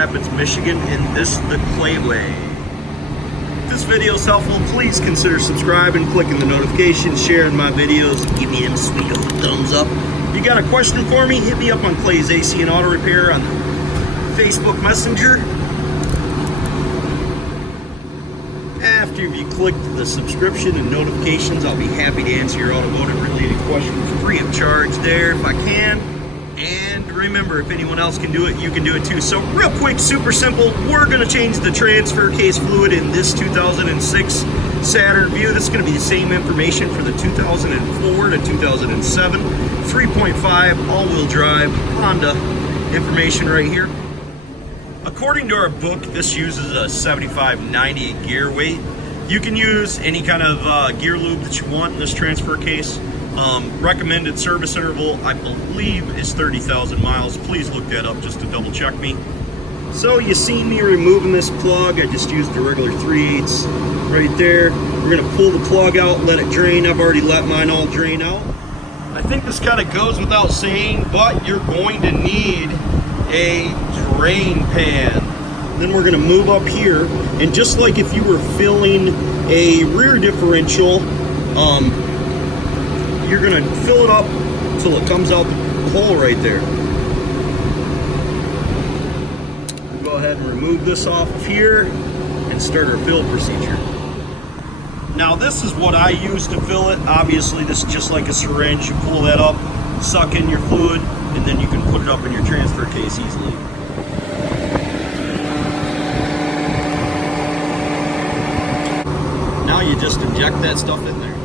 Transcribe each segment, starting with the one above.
Rapids, Michigan, and this is the Clayway. If this video is helpful, please consider subscribing, clicking the notifications, sharing my videos, give me them sweet old thumbs up. If you got a question for me, hit me up on Clay's AC and Auto Repair on the Facebook Messenger. After you click the subscription and notifications, I'll be happy to answer your automotive related questions free of charge there if I can. And remember, if anyone else can do it, you can do it too. So real quick, super simple, we're going to change the transfer case fluid in this 2006 Saturn Vue. This is going to be the same information for the 2004 to 2007 3.5 all-wheel drive Honda information right here. According to our book, this uses a 75/90 gear weight. You can use any kind of gear lube that you want in this transfer case. Recommended service interval, I believe, is 30,000 miles. Please look that up just to double check me. So you see me removing this plug. I just used a regular 3/8 right there. We're gonna pull the plug out, let it drain. I've already let mine all drain out. I think this kind of goes without saying, but you're going to need a drain pan. Then we're gonna move up here, and just like if you were filling a rear differential, you're gonna fill it up till it comes out the hole right there. We'll go ahead and remove this off of here and start our fill procedure. Now this is what I use to fill it. Obviously this is just like a syringe. You pull that up, suck in your fluid, and then you can put it up in your transfer case easily. Now you just inject that stuff in there.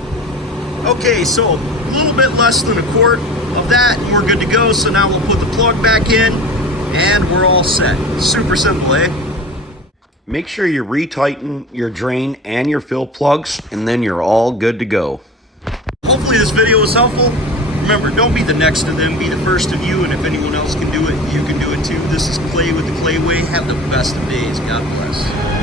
Okay, so a little bit less than a quart of that and we're good to go. So now we'll put the plug back in and we're all set. Super simple, eh? Make sure you retighten your drain and your fill plugs, and then you're all good to go. Hopefully this video was helpful. Remember, don't be the next to them, be the first of you, and if anyone else can do it, you can do it too. This is Clay with the Clayway. Have the best of days. God bless.